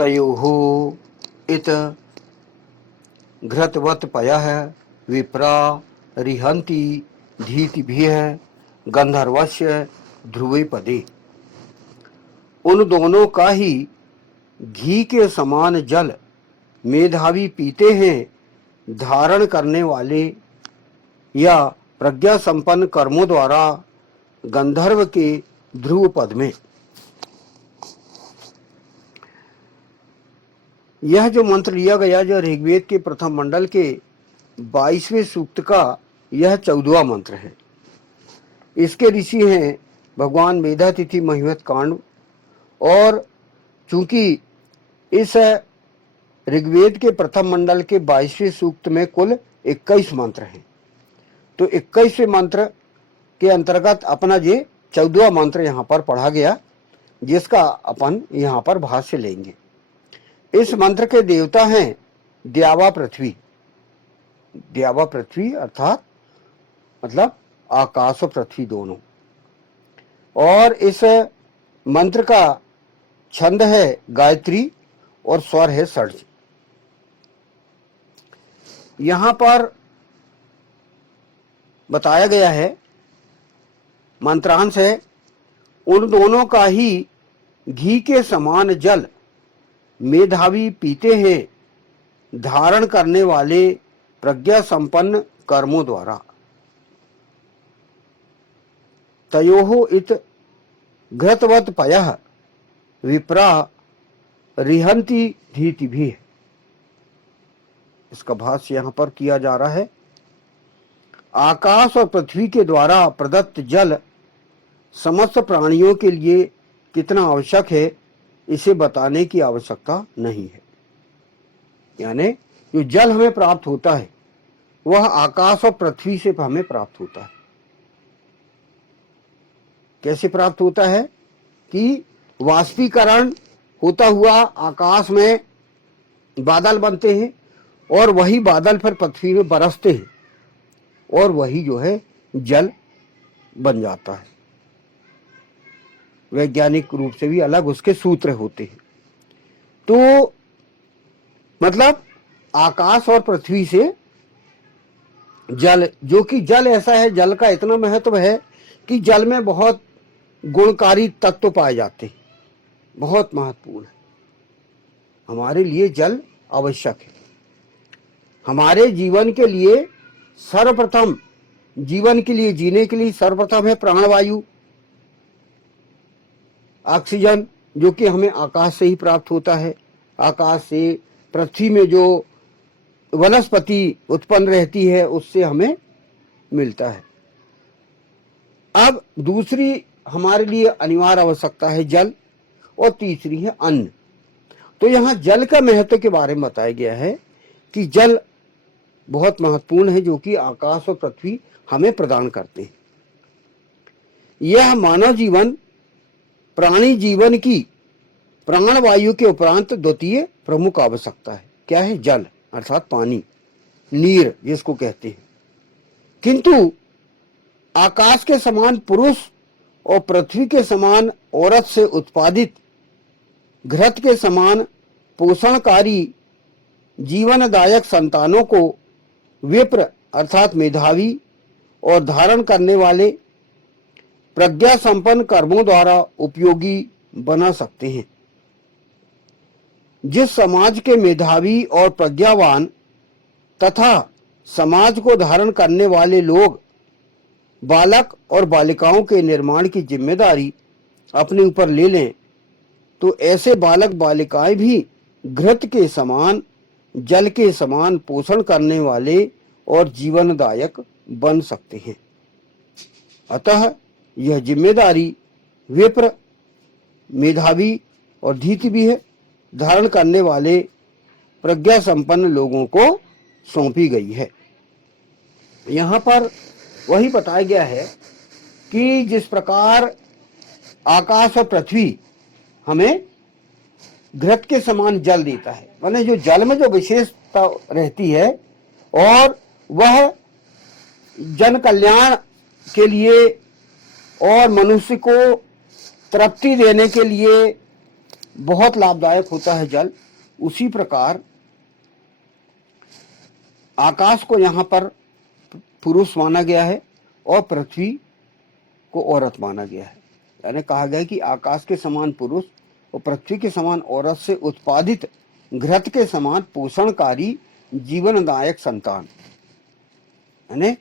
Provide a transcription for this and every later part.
तयोः इत घृतवत् पयः विप्रा रिहन्ति धीतिभिः गंधर्वस्य ध्रुवे पदे। उन दोनों का ही घी के समान जल मेधावी पीते हैं धारण करने वाले या प्रज्ञा संपन्न कर्मों द्वारा गंधर्व के ध्रुव पद में। यह जो मंत्र लिया गया जो ऋग्वेद के प्रथम मंडल के 22वें सूक्त का यह 14वां मंत्र है। इसके ऋषि हैं भगवान मेधातिथि महिमत कांड। और चूंकि इस ऋग्वेद के प्रथम मंडल के 22वें सूक्त में कुल 21 मंत्र हैं, तो 21वें मंत्र के अंतर्गत अपना ये 14वां मंत्र यहाँ पर पढ़ा गया, जिसका अपन यहाँ पर भाष्य लेंगे। इस मंत्र के देवता हैं द्यावा पृथ्वी। द्यावा पृथ्वी अर्थात मतलब आकाश और पृथ्वी दोनों। और इस मंत्र का छंद है गायत्री और स्वर है षड्ज। यहां पर बताया गया है मंत्रांश है, उन दोनों का ही घी के समान जल मेधावी पीते हैं धारण करने वाले प्रज्ञा संपन्न कर्मों द्वारा। तयोः इत घृतवत् पयः विप्रा रिहन्ति धीतिभिः। इसका भाष्य यहां पर किया जा रहा है। आकाश और पृथ्वी के द्वारा प्रदत्त जल समस्त प्राणियों के लिए कितना आवश्यक है इसे बताने की आवश्यकता नहीं है। यानी जो जल हमें प्राप्त होता है वह आकाश और पृथ्वी से हमें प्राप्त होता है। कैसे प्राप्त होता है कि वाष्पीकरण होता हुआ आकाश में बादल बनते हैं और वही बादल फिर पृथ्वी में बरसते हैं और वही जो है जल बन जाता है। वैज्ञानिक रूप से भी अलग उसके सूत्र होते हैं। तो मतलब आकाश और पृथ्वी से जल, जो कि जल ऐसा है, जल का इतना महत्व है कि जल में बहुत गुणकारी तत्व पाए जाते हैं, बहुत महत्वपूर्ण है। हमारे लिए जल आवश्यक है। हमारे जीवन के लिए सर्वप्रथम, जीवन के लिए जीने के लिए सर्वप्रथम है प्राणवायु, ऑक्सीजन, जो कि हमें आकाश से ही प्राप्त होता है। आकाश से पृथ्वी में जो वनस्पति उत्पन्न रहती है उससे हमें मिलता है। अब दूसरी हमारे लिए अनिवार्य आवश्यकता है जल, और तीसरी है अन्न। तो यहाँ जल का महत्व के बारे में बताया गया है कि जल बहुत महत्वपूर्ण है, जो कि आकाश और पृथ्वी हमें प्रदान करते हैं। यह मानव जीवन, प्राणी जीवन की प्राणवायु के उपरांत द्वितीय प्रमुख आवश्यकता है। क्या है? जल अर्थात पानी, नीर जिसको कहते हैं। किंतु आकाश के समान पुरुष और पृथ्वी के समान औरत से उत्पादित घृत के समान पोषणकारी जीवनदायक संतानों को विप्र अर्थात मेधावी और धारण करने वाले प्रज्ञा संपन्न कर्मों द्वारा उपयोगी बना सकते हैं। जिस समाज के मेधावी और प्रज्ञावान तथा समाज को धारण करने वाले लोग बालक और बालिकाओं के निर्माण की जिम्मेदारी अपने ऊपर ले लें, तो ऐसे बालक बालिकाएं भी घृत के समान, जल के समान पोषण करने वाले और जीवनदायक बन सकते हैं। अतः यह जिम्मेदारी विप्र, मेधावी और धीति भी है धारण करने वाले प्रज्ञा संपन्न लोगों को सौंपी गई है। यहाँ पर वही बताया गया है कि जिस प्रकार आकाश और पृथ्वी हमें घृत के समान जल देता है, माने जो जल में जो विशेषता रहती है और वह जन कल्याण के लिए और मनुष्य को तृप्ति देने के लिए बहुत लाभदायक होता है जल, उसी प्रकार आकाश को यहाँ पर पुरुष माना गया है और पृथ्वी को औरत माना गया है। यानी कहा गया है कि आकाश के समान पुरुष और पृथ्वी के समान औरत से उत्पादित घृत के समान पोषणकारी जीवनदायक संतान। यानी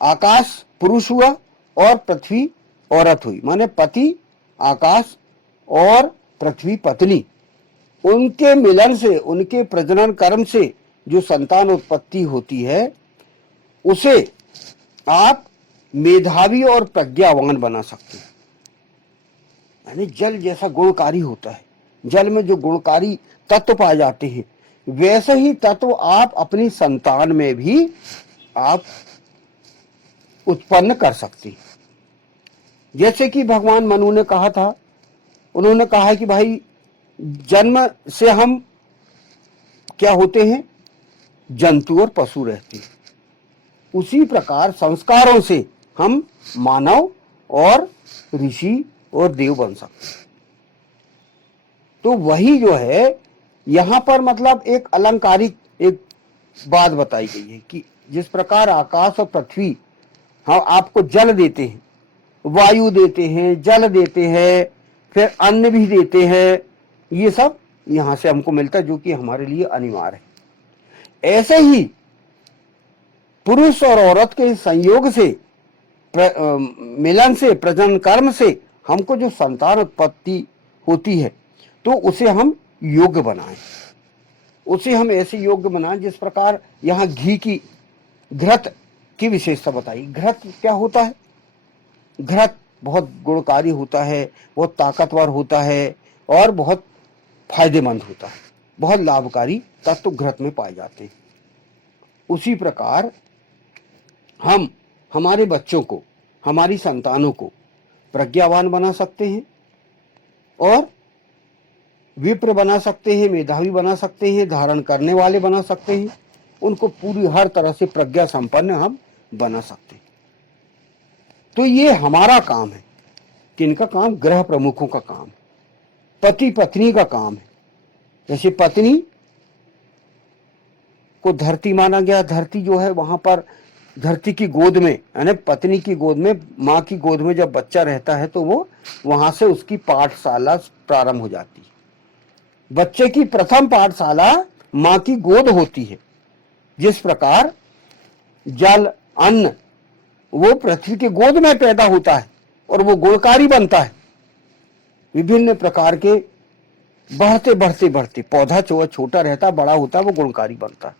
आकाश पुरुष हुआ और पृथ्वी औरत हुई, माने पति आकाश और पृथ्वी पत्नी, उनके मिलन से, उनके प्रजनन कर्म से जो संतान उत्पत्ति होती है उसे आप मेधावी और प्रज्ञावान बना सकते हैं। यानी जल जैसा गुणकारी होता है, जल में जो गुणकारी तत्व पाए जाते हैं वैसे ही तत्व आप अपनी संतान में भी आप उत्पन्न कर सकते हैं। जैसे कि भगवान मनु ने कहा था, उन्होंने कहा है कि भाई जन्म से हम क्या होते हैं, जंतु और पशु रहते हैं, उसी प्रकार संस्कारों से हम मानव और ऋषि और देव बन सकते हैं। तो वही जो है यहां पर मतलब एक अलंकारिक एक बात बताई गई है कि जिस प्रकार आकाश और पृथ्वी हम आपको जल देते हैं, वायु देते हैं, जल देते हैं, फिर अन्न भी देते हैं, ये सब यहां से हमको मिलता है जो कि हमारे लिए अनिवार्य है। ऐसे ही पुरुष और औरत के संयोग से मिलन से, प्रजनन कर्म से हमको जो संतान उत्पत्ति होती है तो उसे हम योग्य बनाएं, उसे हम ऐसे योग्य बनाएं जिस प्रकार यहाँ घी की, घृत की विशेषता बताई। घृत क्या होता है, घृत बहुत गुणकारी होता है, बहुत ताकतवर होता है और बहुत फायदेमंद होता है, बहुत लाभकारी तत्व घृत में पाए जाते हैं। उसी प्रकार हम हमारे बच्चों को, हमारी संतानों को प्रज्ञावान बना सकते हैं और विप्र बना सकते हैं, मेधावी बना सकते हैं, धारण करने वाले बना सकते हैं, उनको पूरी हर तरह से प्रज्ञा संपन्न हम बना सकते हैं। तो ये हमारा काम है। किनका काम, ग्रह प्रमुखों का काम, पति पत्नी का काम है। जैसे पत्नी को धरती माना गया, धरती जो है वहां पर धरती की गोद में, यानी पत्नी की गोद में, माँ की गोद में जब बच्चा रहता है तो वो वहां से उसकी पाठशाला प्रारंभ हो जाती है। बच्चे की प्रथम पाठशाला माँ की गोद होती है। जिस प्रकार जल, अन्न वो पृथ्वी की गोद में पैदा होता है और वो गुणकारी बनता है। विभिन्न प्रकार के बढ़ते बढ़ते बढ़ते पौधा छोटा रहता, बड़ा होता, वो गुणकारी बनता है।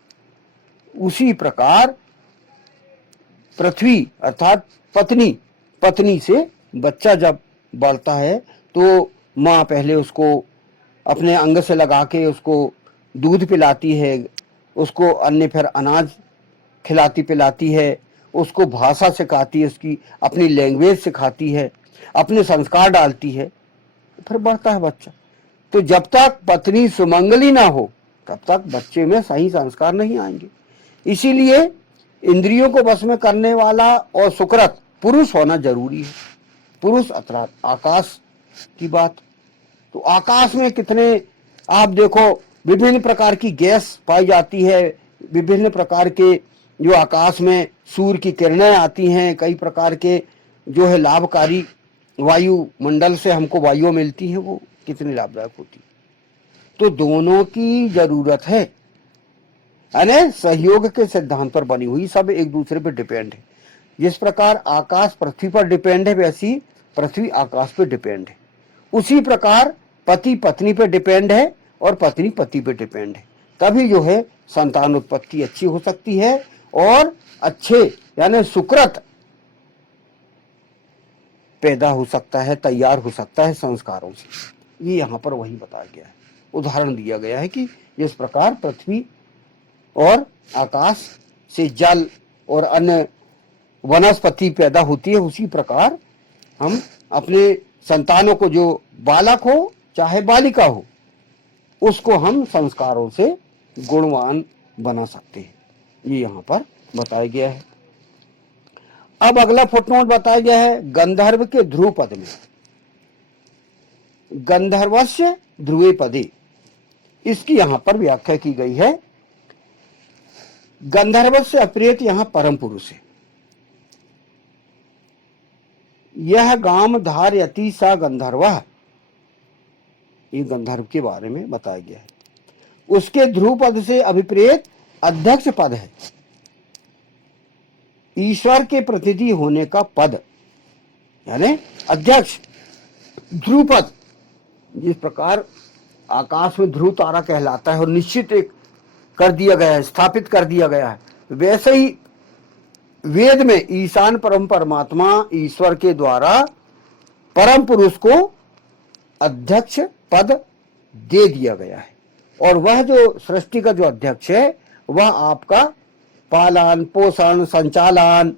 उसी प्रकार पृथ्वी अर्थात पत्नी, पत्नी से बच्चा जब बढ़ता है तो माँ पहले उसको अपने अंग से लगा के उसको दूध पिलाती है, उसको अन्य फिर अनाज खिलाती पिलाती है, उसको भाषा सिखाती है, उसकी अपनी लैंग्वेज सिखाती है, अपने संस्कार डालती है, फिर बढ़ता है बच्चा। तो जब तक पत्नी सुमंगली ना हो तब तक बच्चे में सही संस्कार नहीं आएंगे। इसीलिए इंद्रियों को वश में करने वाला और सुकृत पुरुष होना जरूरी है। पुरुष अर्थात आकाश की बात। तो आकाश में कितने आप देखो विभिन्न प्रकार की गैस पाई जाती है, विभिन्न प्रकार के जो आकाश में सूर्य की किरणें आती हैं, कई प्रकार के जो है लाभकारी वायुमंडल से हमको वायु मिलती है, वो कितनी लाभदायक होती है। तो दोनों की जरूरत है, यानी सहयोग के सिद्धांत पर बनी हुई, सब एक दूसरे पर डिपेंड है। जिस प्रकार आकाश पृथ्वी पर डिपेंड है वैसी पृथ्वी आकाश पर डिपेंड है। उसी प्रकार पति पत्नी पे डिपेंड है और पत्नी पति पे डिपेंड है। तभी जो है संतान उत्पत्ति अच्छी हो सकती है और अच्छे यानी सुकृत पैदा हो सकता है, तैयार हो सकता है संस्कारों से। ये यहाँ पर वही बताया गया है, उदाहरण दिया गया है कि जिस प्रकार पृथ्वी और आकाश से जल और अन्य वनस्पति पैदा होती है, उसी प्रकार हम अपने संतानों को, जो बालक हो चाहे बालिका हो, उसको हम संस्कारों से गुणवान बना सकते हैं। ये यहाँ पर बताया गया है। अब अगला फुटनोट बताया गया है गंधर्व के ध्रुव पद में। गंधर्वस्य ध्रुवे पदे, इसकी यहां पर व्याख्या की गई है। गंधर्व से अप्रेत यहां परम पुरुष है। यह गाम धारयति सा गंधर्व, ये गंधर्व के बारे में बताया गया है। उसके ध्रुव पद से अभिप्रेत अध्यक्ष पद है, ईश्वर के प्रतिनिधि होने का पद, यानी अध्यक्ष ध्रुव पद। जिस प्रकार आकाश में ध्रुव तारा कहलाता है और निश्चित एक कर दिया गया है, स्थापित कर दिया गया है, वैसे ही वेद में ईशान परम परमात्मा ईश्वर के द्वारा परम पुरुष को अध्यक्ष पद दे दिया गया है। और वह जो सृष्टि का जो अध्यक्ष है वह आपका पालन पोषण संचालन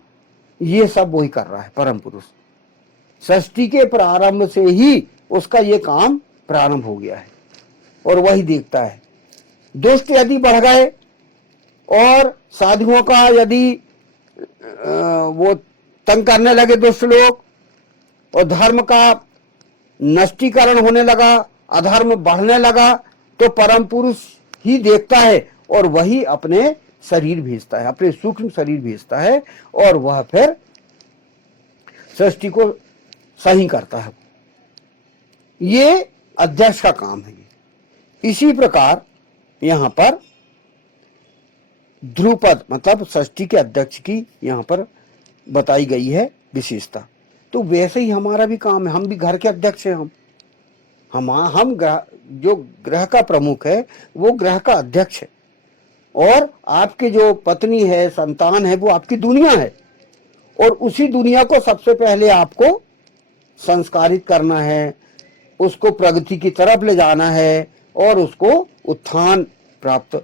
ये सब वही कर रहा है। परम पुरुष सृष्टि के प्रारंभ से ही उसका ये काम प्रारंभ हो गया है और वही देखता है। दुष्ट यदि बढ़ गए और साधुओं का यदि वो तंग करने लगे दुष्ट लोग, और धर्म का नष्टीकरण होने लगा, अधर्म बढ़ने लगा, तो परम पुरुष ही देखता है और वही अपने शरीर भेजता है, अपने सूक्ष्म शरीर भेजता है और वह फिर सृष्टि को सही करता है। ये अध्यक्ष का काम है। इसी प्रकार यहां पर ध्रुपद मतलब सृष्टि के अध्यक्ष की यहां पर बताई गई है विशेषता। तो वैसे ही हमारा भी काम है, हम भी घर के अध्यक्ष हैं। हम जो ग्रह का प्रमुख है वो ग्रह का अध्यक्ष है, और आपकी जो पत्नी है संतान है वो आपकी दुनिया है, और उसी दुनिया को सबसे पहले आपको संस्कारित करना है, उसको प्रगति की तरफ ले जाना है और उसको उत्थान प्राप्त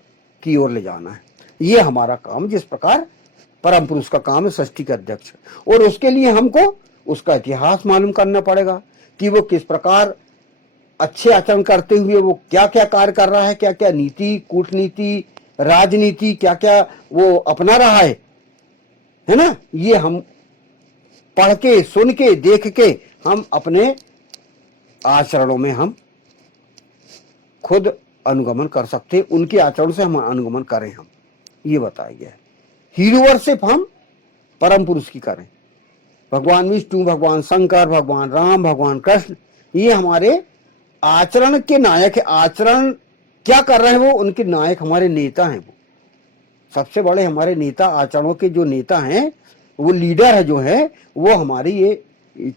की ओर ले जाना है। ये हमारा काम, जिस प्रकार परम पुरुष का काम है सृष्टि के अध्यक्ष, और उसके लिए हमको उसका इतिहास मालूम करना पड़ेगा कि वो किस प्रकार अच्छे आचरण करते हुए वो क्या क्या कार्य कर रहा है, क्या क्या नीति कूटनीति राजनीति क्या क्या वो अपना रहा है ना। ये हम पढ़ के सुन के देख के हम अपने आचरणों में हम खुद अनुगमन कर सकते, उनके आचरण से हम अनुगमन करें। हम ये बताया गया है। हीरो वर्शिप हम परम पुरुष की करें, भगवान विष्णु भगवान शंकर भगवान राम भगवान कृष्ण ये हमारे आचरण के नायक है। आचरण क्या कर रहे हैं वो उनके नायक हमारे नेता हैं। वो सबसे बड़े हमारे नेता, आचरणों के जो नेता हैं वो लीडर है जो है वो हमारे ये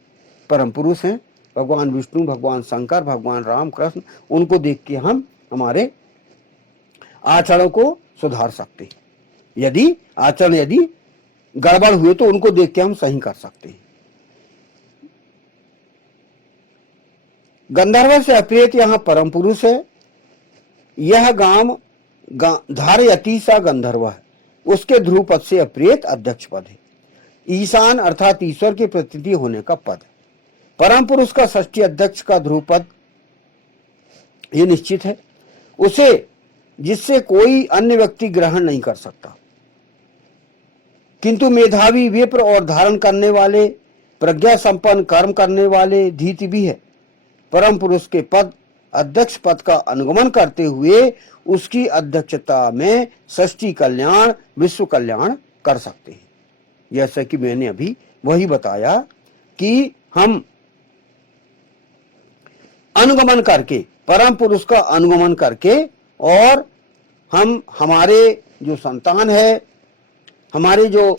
परम पुरुष हैं, भगवान विष्णु भगवान शंकर भगवान राम कृष्ण। उनको देख के हम हमारे आचरणों को सुधार सकते हैं। यदि आचरण यदि गड़बड़ हुए तो उनको देख के हम सही कर सकते हैं। गंधर्व से अप्रेत यहां परम पुरुष है। यह गाम धारयति सा गंधर्व है, उसके ध्रुव पद से अप्रेत अध्यक्ष पद है। ईशान अर्थात ईश्वर के प्रतिनिधि होने का पद। परम पुरुष का षष्ठी अध्यक्ष का ध्रुव पद ये निश्चित है, उसे जिससे कोई अन्य व्यक्ति ग्रहण नहीं कर सकता, किंतु मेधावी विप्र और धारण करने वाले प्रज्ञा संपन्न कर्म करने वाले धीति भी है। परम पुरुष के पद अध्यक्ष पद का अनुगमन करते हुए उसकी अध्यक्षता में सृष्टि कल्याण विश्व कल्याण कर सकते हैं। जैसा कि मैंने अभी वही बताया कि हम अनुगमन करके परम पुरुष का अनुगमन करके और हम हमारे जो संतान है, हमारे जो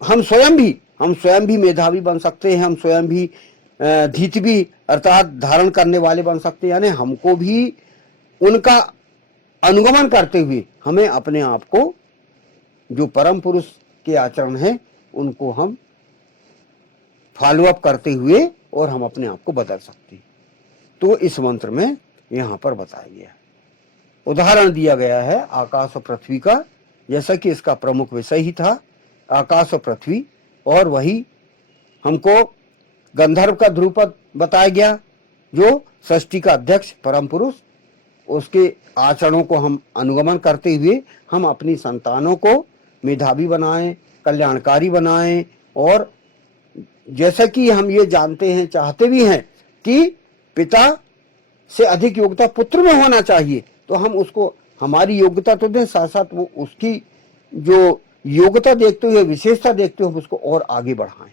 हम स्वयं भी मेधावी बन सकते हैं, हम स्वयं भी धीति भी अर्थात धारण करने वाले बन सकते हैं। यानी हमको भी उनका अनुगमन करते हुए हमें अपने आप को जो परम पुरुष के आचरण है उनको हम फॉलोअप करते हुए और हम अपने आप को बदल सकते हैं। तो इस मंत्र में यहां पर बताया गया, उदाहरण दिया गया है आकाश और पृथ्वी का, जैसा कि इसका प्रमुख विषय ही था आकाश और पृथ्वी, और वही हमको गंधर्व का ध्रुपद बताया गया जो सृष्टि का अध्यक्ष परम पुरुष, उसके आचरणों को हम अनुगमन करते हुए हम अपनी संतानों को मेधावी बनाएं, कल्याणकारी बनाएं, और जैसा कि हम ये जानते हैं चाहते भी हैं कि पिता से अधिक योग्यता पुत्र में होना चाहिए, तो हम उसको हमारी योग्यता तो दें, साथ साथ वो उसकी जो योग्यता देखते हुए, विशेषता देखते हुए हम उसको और आगे बढ़ाएं।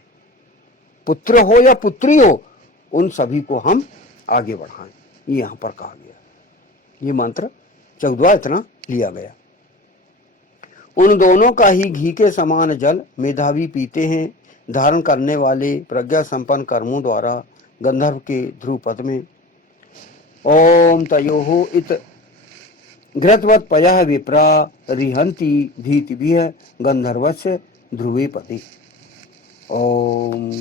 पुत्र हो या पुत्री हो, उन सभी को हम आगे बढ़ाएं, ये यहां पर कहा गया। ये मंत्र 14 इतना लिया गया। उन दोनों का ही घी के समान जल मेधावी पीते हैं, धारण करने वाले प्रज्ञा संपन्न कर्मों द्वारा गंधर्व के ध्रुपद में। ओम तयोः इत घृतवत् पयः विप्रा रिहन्ति भीतिभिः गंधर्वस्य ध्रुवे पति। ओम।